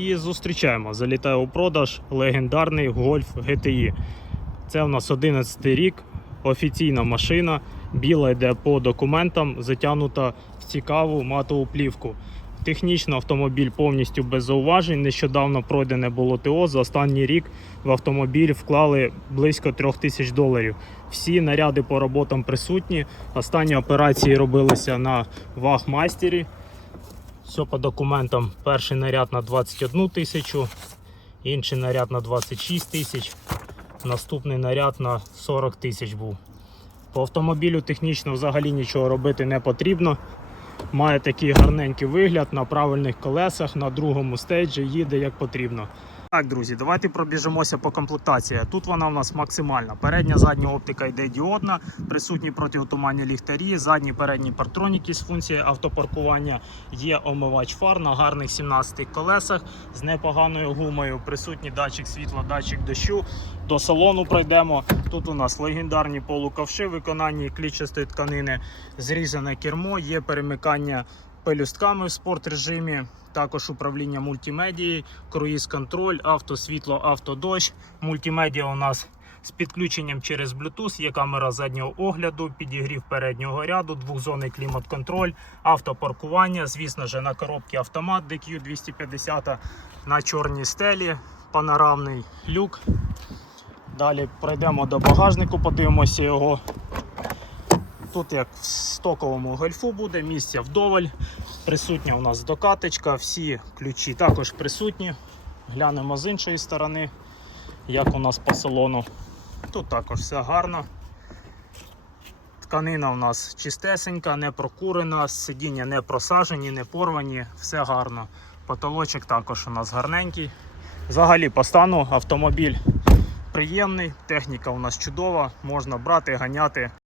І зустрічаємо. Залітає у продаж легендарний Golf GTI. Це у нас 11 рік, офіційна машина, біла йде по документам, затягнута в цікаву матову плівку. Технічно автомобіль повністю без зауважень. Нещодавно пройдене було ТО. За останній рік в автомобіль вклали близько 3 тисяч доларів. Всі наряди по роботам присутні. Останні операції робилися на вагмастері. Все по документам. Перший наряд на 21 тисячу, інший наряд на 26 тисяч, наступний наряд на 40 тисяч був. По автомобілю технічно взагалі нічого робити не потрібно. Має такий гарненький вигляд на правильних колесах, на другому стейджі їде як потрібно. Так, друзі, давайте пробіжимося по комплектації. Тут вона в нас максимальна. Передня задня оптика йде діодна, присутні протиотуманні ліхтарі, задні передні партроніки з функцією автопаркування. Є омивач фар на гарних 17 колесах з непоганою гумою. Присутній датчик світла, датчик дощу. До салону пройдемо. Тут у нас легендарні полуковши, виконанні клітчастої тканини, зрізане кермо, є перемикання пелюстками в спорт режимі, також управління мультимедією, круїз-контроль, автосвітло, автодощ. Мультимедіа у нас з підключенням через Bluetooth, є камера заднього огляду, підігрів переднього ряду, двохзонний клімат-контроль, автопаркування. Звісно ж, на коробці автомат DQ250 на чорній стелі, панорамний люк. Далі пройдемо до багажнику, подивимося його. Тут як в стоковому гольфу буде, місця вдоволь. Присутня у нас докаточка, всі ключі також присутні. Глянемо з іншої сторони, як у нас по салону. Тут також все гарно. Тканина у нас чистесенька, не прокурена, сидіння не просажені, не порвані, все гарно. Потолочок також у нас гарненький. Взагалі по стану автомобіль приємний, техніка у нас чудова, можна брати, ганяти.